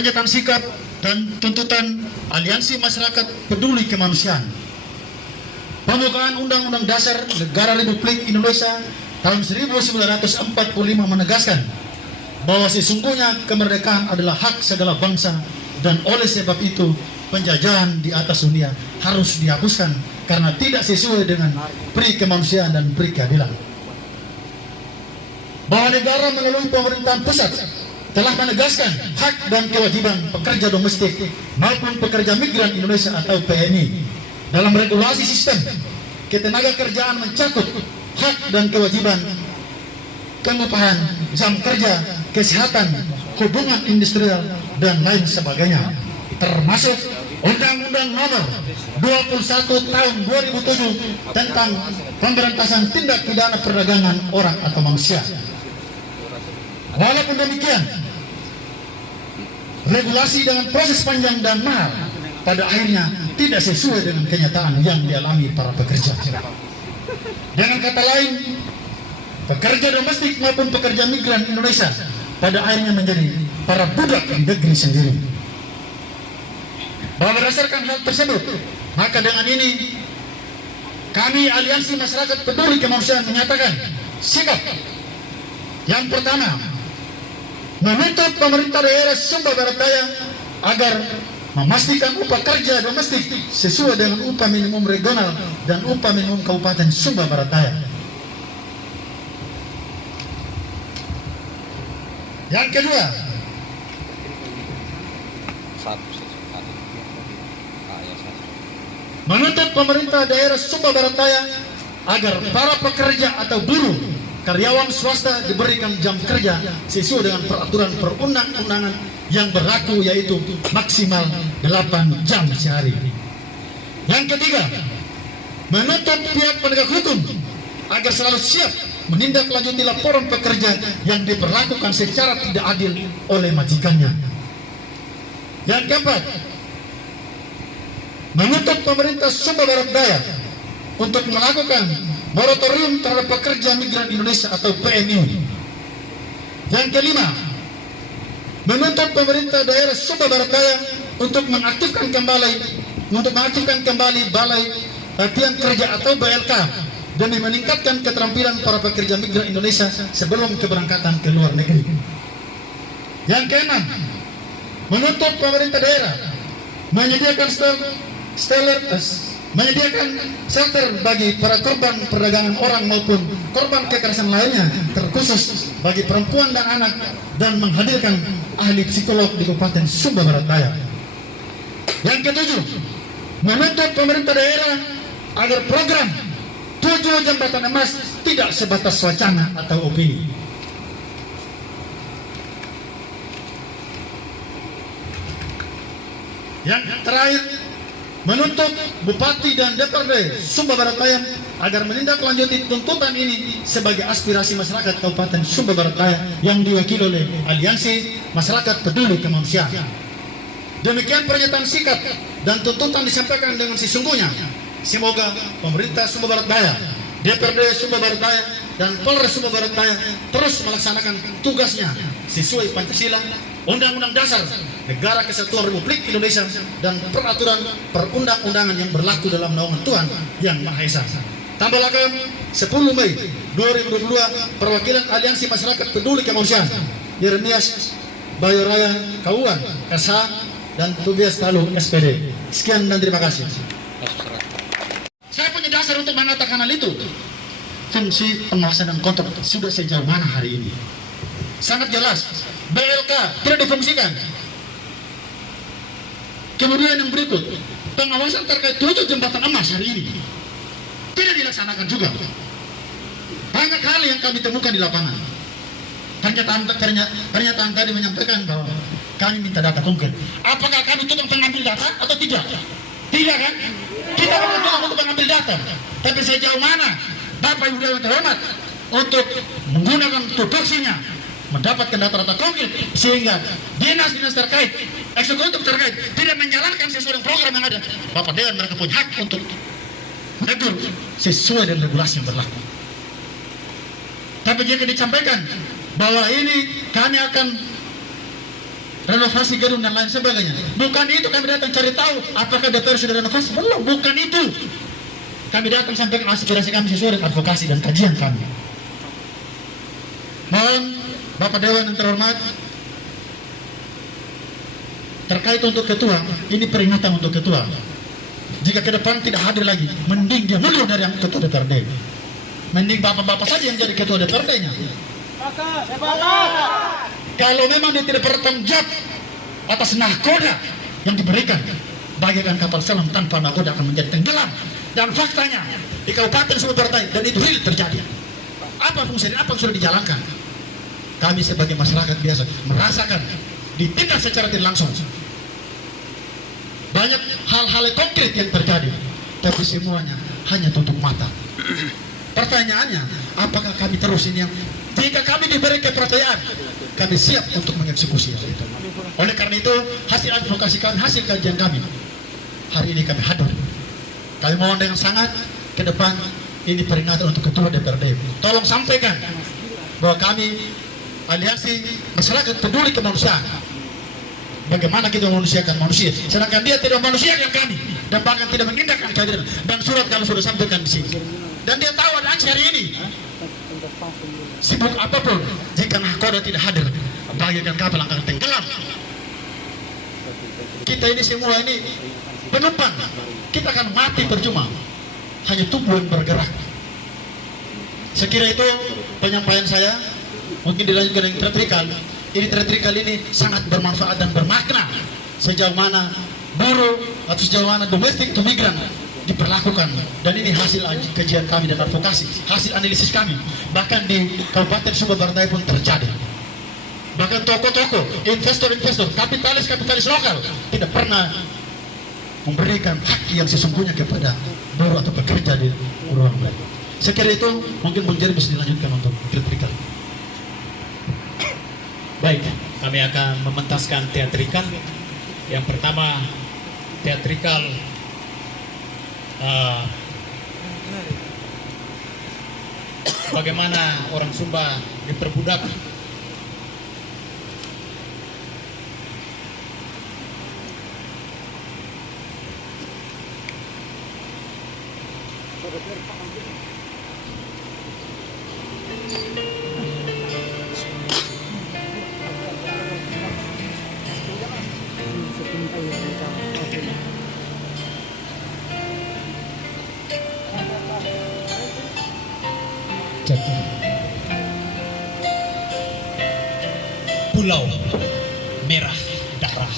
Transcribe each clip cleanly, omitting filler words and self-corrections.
pernyataan sikap dan tuntutan Aliansi Masyarakat Peduli Kemanusiaan. Pembukaan Undang-Undang Dasar Negara Republik Indonesia tahun 1945 menegaskan bahwa sesungguhnya kemerdekaan adalah hak segala bangsa, dan oleh sebab itu penjajahan di atas dunia harus dihapuskan karena tidak sesuai dengan pri kemanusiaan dan pri keadilan. Bahwa negara melalui pemerintahan pusat telah menegaskan hak dan kewajiban pekerja domestik maupun pekerja migran Indonesia atau PMI dalam regulasi sistem ketenaga kerjaan mencakup hak dan kewajiban pengupahan, jam kerja, kesehatan, hubungan industrial, dan lain sebagainya, termasuk Undang-Undang Nomor 21 Tahun 2007 tentang pemberantasan tindak pidana perdagangan orang atau manusia. Walaupun demikian, regulasi dengan proses panjang dan mahal pada akhirnya tidak sesuai dengan kenyataan yang dialami para pekerja. Dengan kata lain, pekerja domestik maupun pekerja migran Indonesia pada akhirnya menjadi para budak di negeri sendiri. Bahwa berdasarkan hal tersebut, maka dengan ini kami Aliansi Masyarakat Peduli Kemanusiaan menyatakan sikap yang pertama, menuntut pemerintah daerah Sumba Barat Daya agar memastikan upah kerja domestik sesuai dengan upah minimum regional dan upah minimum Kabupaten Sumba Barat Daya. Yang kedua, menuntut pemerintah daerah Sumba Barat Daya agar para pekerja atau buruh karyawan swasta diberikan jam kerja sesuai dengan peraturan perundang-undangan yang berlaku, yaitu maksimal 8 jam sehari. Yang ketiga, menuntut pihak penegak hukum agar selalu siap menindaklanjuti laporan pekerja yang diperlakukan secara tidak adil oleh majikannya. Yang keempat, menuntut pemerintah Sumba Barat Daya untuk melakukan moratorium terhadap pekerja migran Indonesia atau PMI. Yang kelima, menuntut pemerintah daerah Sumba Barat Daya untuk mengaktifkan kembali Balai Latihan Kerja atau BLK demi meningkatkan keterampilan para pekerja migran Indonesia sebelum keberangkatan ke luar negeri. Yang keenam, menuntut pemerintah daerah menyediakan shelter bagi para korban perdagangan orang maupun korban kekerasan lainnya, terkhusus bagi perempuan dan anak, dan menghadirkan ahli psikolog di Kabupaten Sumba Barat Daya. Yang ketujuh, menuntut pemerintah daerah agar program 7 jembatan emas tidak sebatas wacana atau opini. Yang terakhir, menuntut Bupati dan DPRD Sumba Barat Daya agar menindaklanjuti tuntutan ini sebagai aspirasi masyarakat Kabupaten Sumba Barat Daya yang diwakili oleh Aliansi Masyarakat Peduli Kemanusiaan. Demikian pernyataan sikap dan tuntutan disampaikan dengan sesungguhnya. Semoga pemerintah Sumba Barat Daya, DPRD Sumba Barat Daya, dan Polres Sumba Barat Daya terus melaksanakan tugasnya sesuai Pancasila, Undang-Undang Dasar Negara Kesatuan Republik Indonesia, dan peraturan perundang-undangan yang berlaku dalam naungan Tuhan Yang Maha Esa. Tambah lagi 10 Mei 2022, perwakilan Aliansi Masyarakat Peduli Kemanusiaan, Yeremias Bayoraya Kauan SH dan Tobias Talu SPD. Sekian dan terima kasih. Saya punya dasar untuk mengatakan hal itu. Fungsi pengawasan dan kontrol sudah sejauh mana hari ini? Sangat jelas, BLK tidak difungsikan. Kemudian yang berikut, pengawasan terkait 7 jembatan emas hari ini tidak dilaksanakan juga. Banyak hal yang kami temukan di lapangan. Pernyataan tadi menyampaikan bahwa kami minta data konkret. Apakah kami tukang pengambil data atau tidak? Tidak kan? Kita bukan tukang untuk mengambil data. Tapi sejauh mana Bapak Ibu Dewan terhormat untuk menggunakan tupoksinya mendapatkan data-data konkret sehingga dinas-dinas terkait, eksekutif terkait tidak menjalankan sesuai dengan program yang ada. Bapak Dewan mereka punya hak untuk menegur sesuai dengan regulasi yang berlaku. Tapi jika disampaikan bahwa ini kami akan renovasi gedung dan lain sebagainya. Bukan itu kami datang cari tahu apakah DPR sudah renovasi. Belum, bukan itu. Kami datang sampaikan aspirasi kami sesuai dengan advokasi dan kajian kami. Mohon Bapak Dewan yang terhormat, terkait untuk ketua, ini peringatan untuk ketua. Jika ke depan tidak hadir lagi, mending dia mundur dari yang ketua DPRD. Mending bapak-bapak saja yang jadi ketua DPRD-nya. Kalau memang dia tidak bertanggung jawab atas nahkoda yang diberikan, bagaikan kapal selam tanpa nahkoda akan menjadi tenggelam. Dan faktanya di Kabupaten Sumber Baratai, dan itu real terjadi. Apa fungsinya, apa yang sudah dijalankan? Kami sebagai masyarakat biasa merasakan ditindak secara tidak langsung. Banyak hal-hal konkret yang terjadi, tapi semuanya hanya tutup mata. Pertanyaannya, apakah kami terus ini yang jika kami diberi kepercayaan, kami siap untuk mengeksekusi hal itu. Oleh karena itu, hasil advokasi kami, hasil kajian kami, hari ini kami hadir. Kami mohon dengan sangat ke depan, ini peringatan untuk ketua DPRD. Tolong sampaikan bahwa kami aliansi masyarakat peduli kemanusiaan. Bagaimana kita memanusiakan manusia, sedangkan dia tidak memanusiakan kami dan bahkan tidak mengindahkan kehadiran. Dan surat kami sudah sampaikan di sini. Dan dia tahu ada aksi hari ini. Sibuk apapun, jika nahkoda tidak hadir, bagaikan kapal akan tenggelam. Kita ini semua ini penumpang, kita akan mati percuma. Hanya tubuh yang bergerak. Sekira itu penyampaian saya. Mungkin dilanjutkan dengan teatrikal. Ini teatrikal ini sangat bermanfaat dan bermakna. Sejauh mana buruh atau sejauh mana domestik atau migran diperlakukan. Dan ini hasil kajian kami dan advokasi, hasil analisis kami. Bahkan di Kabupaten Sumber Baratai pun terjadi. Bahkan toko-toko, investor-investor, kapitalis lokal tidak pernah memberikan hak yang sesungguhnya kepada buruh atau pekerja di ruang baru. Sekira itu mungkin Bung Jerry bisa dilanjutkan untuk teatrikal. Baik, kami akan mementaskan teatrikal. Yang pertama, teatrikal bagaimana orang Sumba diperbudak. Pulau Merah Darah.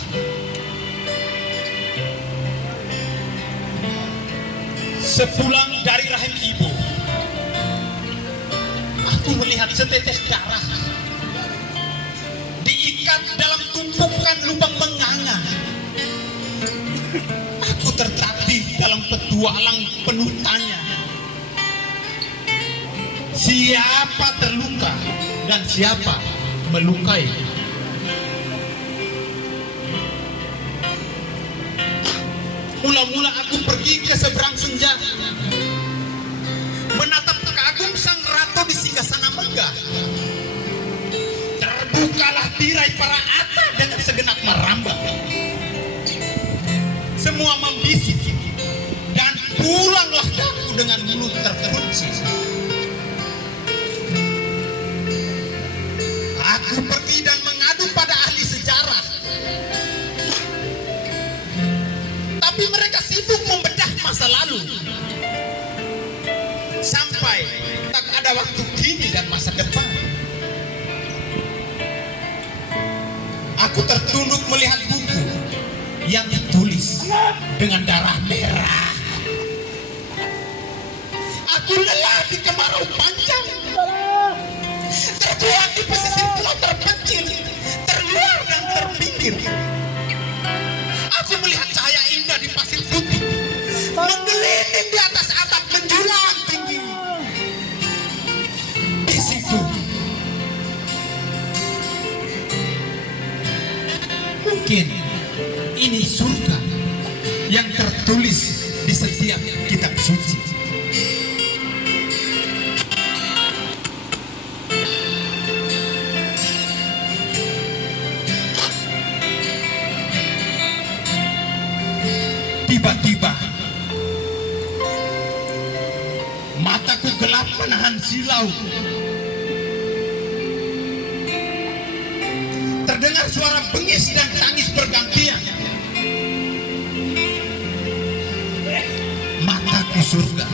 Sepulang dari rahim ibu, aku melihat setetes darah diikat dalam tumpukan lubang menganga. Aku tertatih dalam petualang penuh tanya. Siapa terluka dan siapa melukai? Mula-mula aku pergi ke seberang senja, menatap kagum sang ratu di singgasana megah. Terbukalah tirai para ata dengan segenap merambah. Semua membisik dan pulanglah daku dengan mulut terkunci. Aku pergi dan mengadu pada ahli sejarah, tapi mereka sibuk membedah masa lalu. Sampai tak ada waktu kini dan masa depan. Aku tertunduk melihat buku yang ditulis dengan darah merah. Aku lelah di kemarau panjang, terbuang di pesisir pulau terpencil, terluar dan terpinggir. Aku melihat cahaya indah di pasir putih, menggelinding di atas atap menjulang tinggi. Di situ mungkin ini surga yang tertulis di setiap kitab suci. lahan silau. Terdengar suara bengis dan tangis bergantian. Mataku surga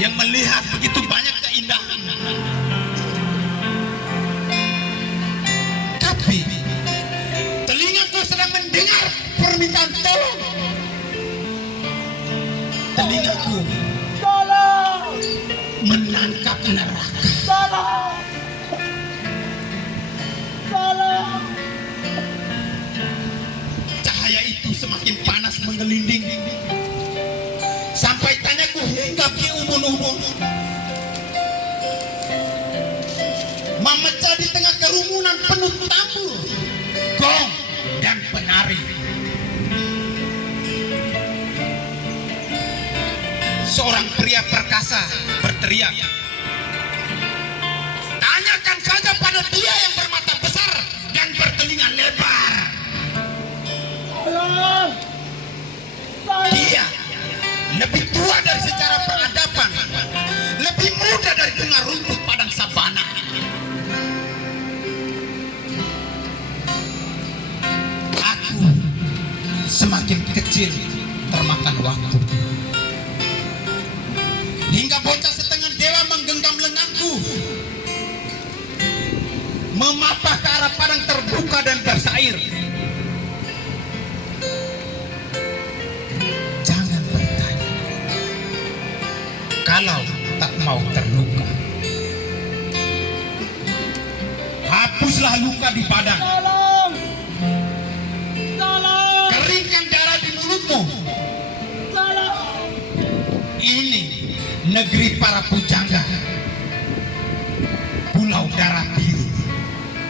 yang melihat begitu banyak keindahan. Tapi telingaku sedang mendengar permintaan tolong. Telingaku menangkap neraka. Cahaya itu semakin panas menggelinding sampai tanyaku hinggap di ubun-ubun, memecah di tengah kerumunan penuh tambur, gong dan penari. Seorang pria perkasa berteriak, "Tanyakan saja pada dia yang bermata besar dan bertelinga lebar." Dia lebih tua dari secara peradaban, lebih muda dari bunga rumput padang sabana. Aku semakin kecil termakan waktu, hingga bocah setengah dewa menggenggam lenganku, memapah ke arah padang terbuka dan bersair. Jangan bertanya kalau tak mau terluka. Hapuslah luka di badan. Keringkan darah di mulutmu. Ini negeri para pujangga, pulau darah biru,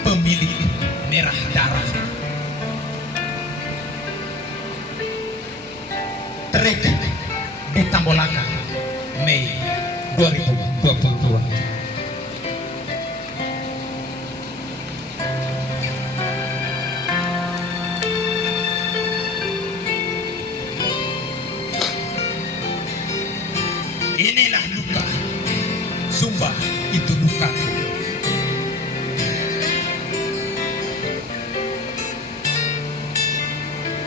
pemilik merah darah. Terik di Tambolaka, Mei 2022. Inilah luka. Sumba itu lukaku.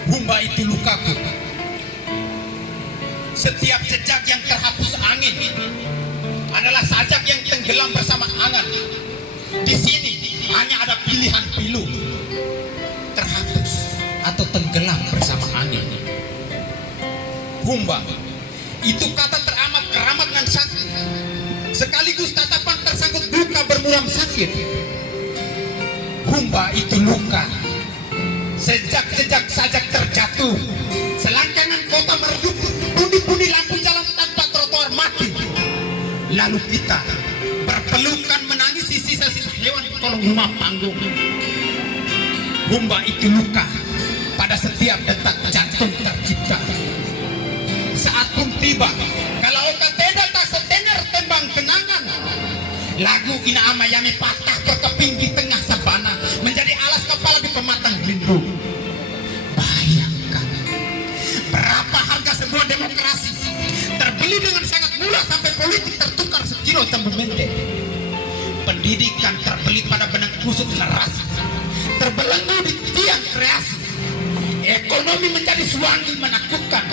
Humba itu lukaku. Setiap jejak yang terhapus angin adalah sajak yang tenggelam bersama angan. Di sini hanya ada pilihan pilu, terhapus atau tenggelam bersama angin. Humba itu kata teramat keramat dan sakti, sekaligus tatapan tersangkut duka bermuram sakit. Humba itu luka, sejak-sejak sajak terjatuh, selangkangan kota meredup, pundi-pundi lampu jalan tanpa trotoar mati. Lalu kita berpelukan menangisi sisa-sisa hewan di kolong rumah panggung. Humba itu luka pada setiap detak jantung tercipta. Saat pun tiba, kalau kateda tak setener tembang kenangan, lagu Ina Amayami patah berkeping di tengah sabana, menjadi alas kepala di pematang rindu. Bayangkan berapa harga sebuah demokrasi, terbeli dengan sangat murah sampai politik tertukar sekilo tembemente. Pendidikan terbeli pada benang kusut narasi, terbelenggu di tiang kreasi. Ekonomi menjadi suwangi menakutkan,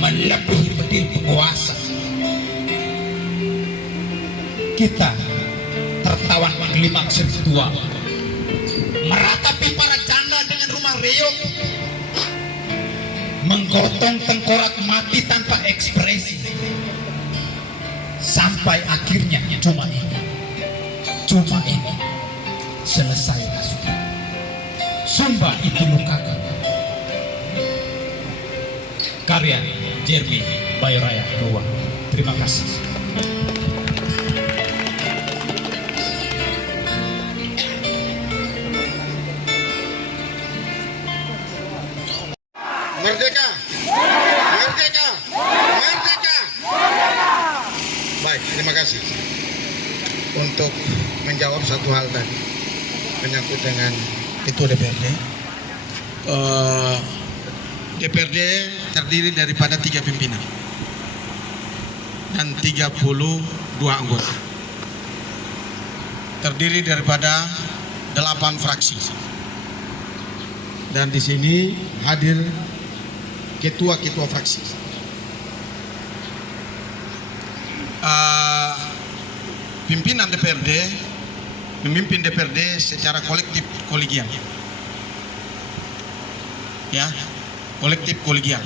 melebihi bedil penguasa. Kita tertawan klimaks spiritual, meratapi para janda dengan rumah reog, menggotong tengkorak mati tanpa ekspresi, sampai akhirnya cuma ini selesai. Sumba itu lukaku. Karya Jeremy Bayoraya II. Terima kasih. Merdeka! Merdeka! Merdeka! Baik, terima kasih. Untuk menjawab satu hal tadi menyangkut dengan Ketua DPRD. DPRD terdiri daripada 3 pimpinan dan 32 2 anggota. Terdiri daripada 8 fraksi. Dan di sini hadir ketua-ketua fraksi. Pimpinan DPRD memimpin DPRD secara kolektif kolegial. Ya, kolektif kolegial.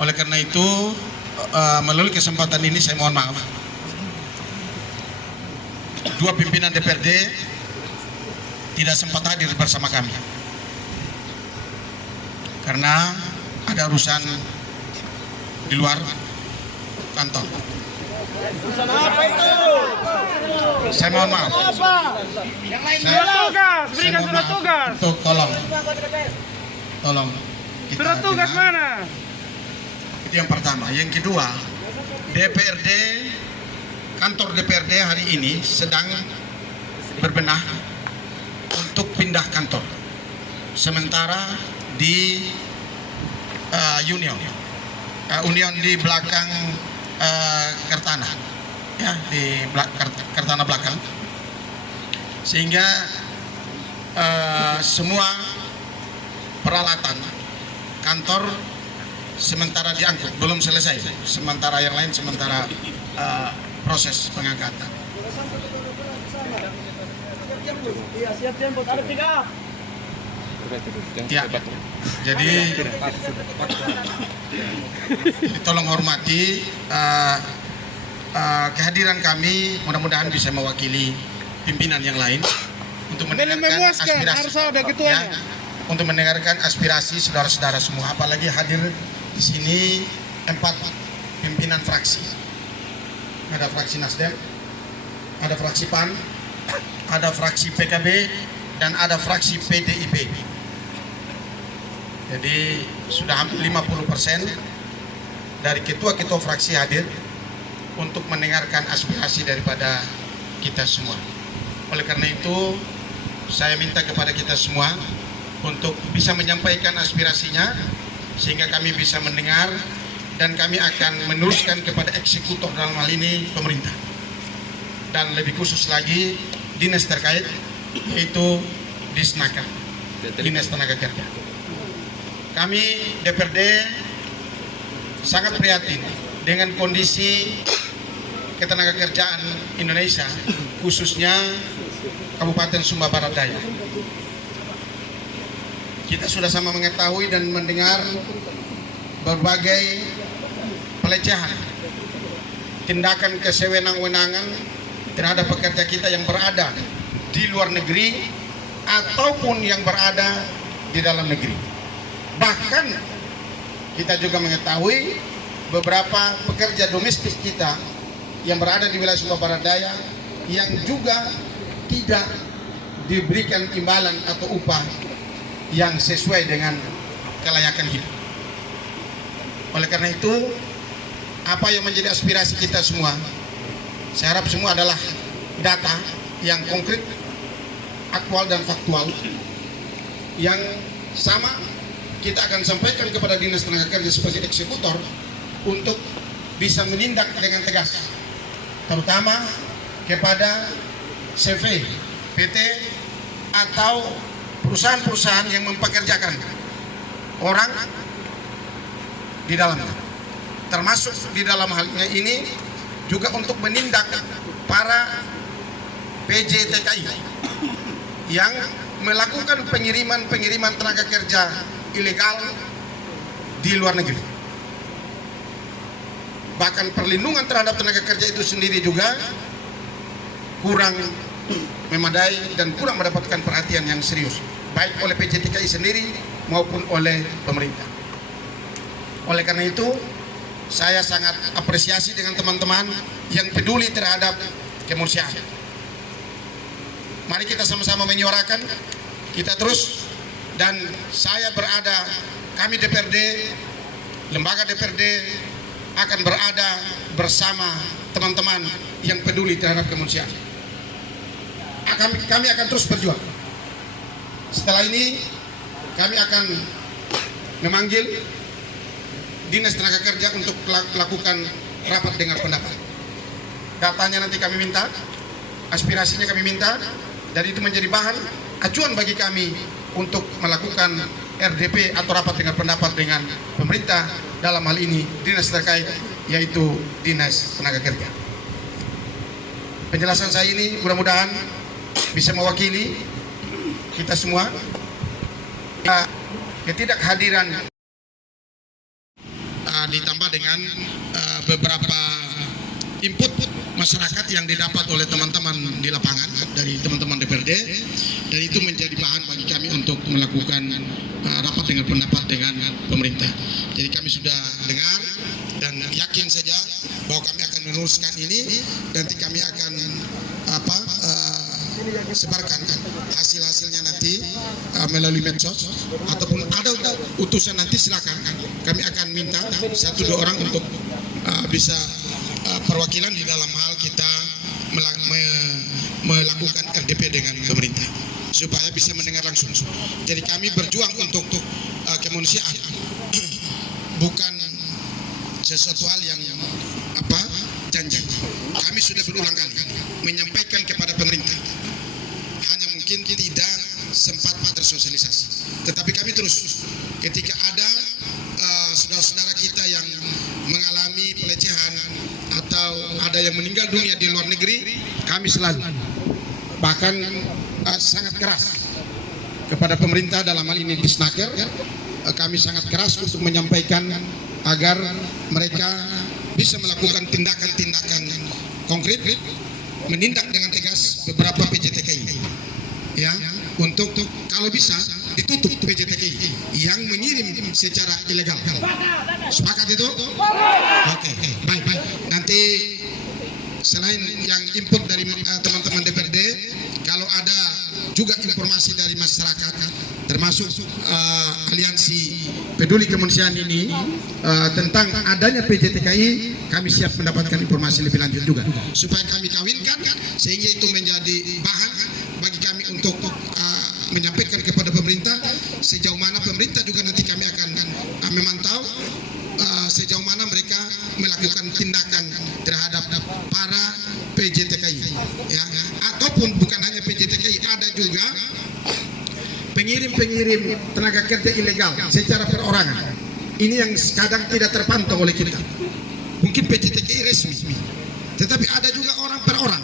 Oleh karena itu, melalui kesempatan ini saya mohon maaf. 2 pimpinan DPRD tidak sempat hadir bersama kami karena ada urusan di luar kantor. Saya mohon maaf. Yang lain tugas, berikan surat tugas. Untuk tolong. Kita Surat tugas dengar. mana? Itu yang pertama. Yang kedua, DPRD, kantor DPRD hari ini sedang berbenah untuk pindah kantor. Sementara di Union di belakang Kertana, ya di Kertana belakang, sehingga semua peralatan kantor sementara diangkut, belum selesai. Sementara yang lain proses pengangkatan. Ya, jadi tolong hormati kehadiran kami, mudah-mudahan bisa mewakili pimpinan yang lain untuk mendengarkan aspirasi. Ya, untuk mendengarkan aspirasi saudara-saudara semua, apalagi hadir di sini 4 pimpinan fraksi. Ada fraksi Nasdem, ada fraksi PAN, ada fraksi PKB, dan ada fraksi PDIP. Jadi sudah hampir 50% dari ketua-ketua fraksi hadir untuk mendengarkan aspirasi daripada kita semua. Oleh karena itu, saya minta kepada kita semua untuk bisa menyampaikan aspirasinya sehingga kami bisa mendengar dan kami akan meneruskan kepada eksekutor, dalam hal ini pemerintah, dan lebih khusus lagi dinas terkait, yaitu Disnaker, Dinas Tenaga Kerja. Kami DPRD sangat prihatin dengan kondisi ketenagakerjaan Indonesia, khususnya Kabupaten Sumba Barat Daya. Kita sudah sama mengetahui dan mendengar berbagai pelecehan, tindakan kesewenang-wenangan terhadap pekerja kita yang berada di luar negeri ataupun yang berada di dalam negeri. Bahkan kita juga mengetahui beberapa pekerja domestik kita yang berada di wilayah Sumba Barat Daya yang juga tidak diberikan imbalan atau upah yang sesuai dengan kelayakan hidup. Oleh karena itu, apa yang menjadi aspirasi kita semua, saya harap semua adalah data yang konkret, aktual dan faktual, yang sama kita akan sampaikan kepada Dinas Tenaga Kerja sebagai eksekutor untuk bisa menindak dengan tegas, terutama kepada CV, PT atau perusahaan-perusahaan yang mempekerjakan orang di dalamnya. Termasuk di dalam halnya ini juga untuk menindak para PJ TKI yang melakukan pengiriman tenaga kerja ilegal di luar negeri. Bahkan perlindungan terhadap tenaga kerja itu sendiri juga kurang memadai dan kurang mendapatkan perhatian yang serius, baik oleh PJ TKI sendiri maupun oleh pemerintah. Oleh karena itu, saya sangat apresiasi dengan teman-teman yang peduli terhadap kemanusiaan. Mari kita sama-sama menyuarakan, kita terus, dan saya berada, kami DPRD, lembaga DPRD akan berada bersama teman-teman yang peduli terhadap kemanusiaan. Kami akan terus berjuang. Setelah ini, kami akan memanggil Dinas Tenaga Kerja untuk melakukan rapat dengar pendapat. datanya nanti kami minta, aspirasinya kami minta, dan itu menjadi bahan acuan bagi kami untuk melakukan RDP atau rapat dengan pendapat dengan pemerintah dalam hal ini dinas terkait, yaitu Dinas Tenaga Kerja. Penjelasan saya ini mudah-mudahan bisa mewakili kita semua. Ketidakhadiran ditambah dengan beberapa input masyarakat yang didapat oleh teman-teman di lapangan dari teman-teman DPRD, dan itu menjadi bahan bagi kami untuk melakukan rapat dengan pendapat dengan pemerintah. Jadi kami sudah dengar dan yakin saja bahwa kami akan meneruskan ini, nanti kami akan sebarkan hasil-hasilnya nanti melalui medsos, ataupun ada utusan nanti silakan kami akan minta 1-2 orang untuk bisa perwakilan di dalam hal kita melakukan RDP dengan pemerintah supaya bisa mendengar langsung. Jadi kami berjuang untuk kemanusiaan, bukan sesuatu hal yang janji. Kami sudah berulang kali menyampaikan kepada pemerintah, hanya mungkin tidak sempat tersosialisasi. Tetapi kami terus, ketika ada saudara-saudara kita yang mengalami pelecehan atau ada yang meninggal dunia di luar negeri, kami selalu bahkan sangat keras kepada pemerintah dalam hal ini Disnaker, kami sangat keras untuk menyampaikan agar mereka bisa melakukan tindakan-tindakan konkret, menindak dengan tegas beberapa PJTKI, ya, untuk kalau bisa ditutup PJTKI yang mengirim secara ilegal. Sepakat itu? Oke, baik. Nanti selain yang input dari teman-teman DPRD, kalau ada juga informasi dari masyarakat, termasuk aliansi peduli kemanusiaan ini tentang adanya PJTKI, kami siap mendapatkan informasi lebih lanjut juga supaya kami kawinkan, sehingga itu menjadi bahan bagi kami untuk menyampaikan kepada pemerintah sejauh mana pemerintah juga nanti kami akan memantau sejauh mana mereka melakukan tindakan terhadap para PJTKI, ya, ataupun bukan hanya PJTKI, ada juga pengirim tenaga kerja ilegal secara perorangan. Ini yang kadang tidak terpantau oleh kita. Mungkin PJTKI resmi, tetapi ada juga orang per orang.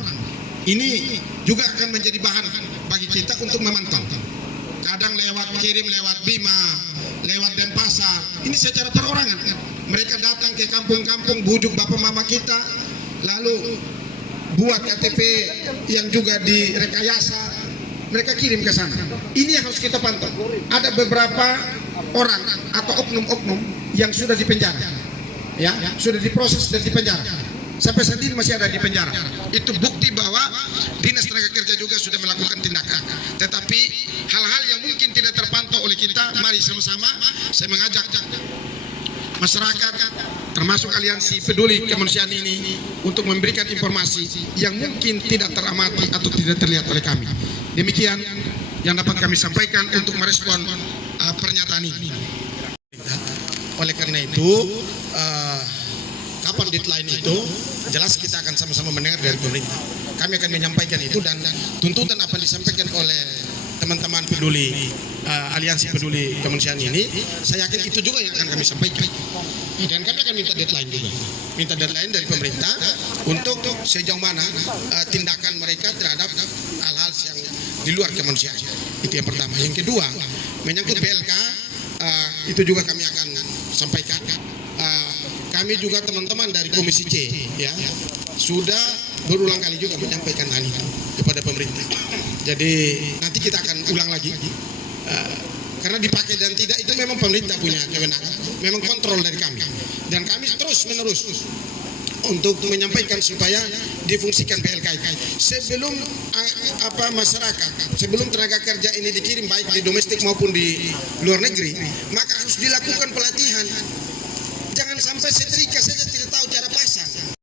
Ini juga akan menjadi bahan bagi kita untuk memantau. Kadang kirim lewat Bima, lewat Denpasar. Ini secara perorangan. Mereka datang ke kampung-kampung, bujuk bapak mama kita, lalu buat KTP yang juga direkayasa, mereka kirim ke sana. Ini yang harus kita pantau. Ada beberapa orang atau oknum-oknum yang sudah dipenjara, ya, sudah diproses dan dipenjara. Sampai saat ini masih ada di penjara. Itu bukti bahwa Dinas Tenaga Kerja juga sudah melakukan tindakan. Tetapi hal-hal yang mungkin tidak terpantau oleh kita, mari sama-sama saya mengajak masyarakat, termasuk aliansi peduli kemanusiaan ini, untuk memberikan informasi yang mungkin tidak teramati atau tidak terlihat oleh kami. Demikian yang dapat kami sampaikan untuk merespon pernyataan ini. Oleh karena itu, kapan deadline itu, jelas kita akan sama-sama mendengar dari pemerintah. Kami akan menyampaikan itu, dan tuntutan apa yang disampaikan oleh teman-teman peduli, aliansi peduli kemanusiaan ini, saya yakin itu juga yang akan kami sampaikan. Dan kami akan minta deadline juga, minta deadline dari pemerintah untuk sejauh mana tindakan mereka terhadap hal-hal yang di luar kemanusiaan. Itu yang pertama. Yang kedua, menyangkut BLK, itu juga kami akan sampaikan. Kami juga teman-teman dari Komisi C, ya, sudah berulang kali juga menyampaikan hal itu kepada pemerintah. Jadi nanti kita akan ulang lagi, karena dipakai dan tidak itu memang pemerintah punya kewenangan, memang kontrol dari kami, dan kami terus menerus untuk menyampaikan supaya difungsikan BLK. Sebelum masyarakat, sebelum tenaga kerja ini dikirim baik di domestik maupun di luar negeri, maka harus dilakukan pelatihan. Jangan sampai setrika saja tidak tahu cara pas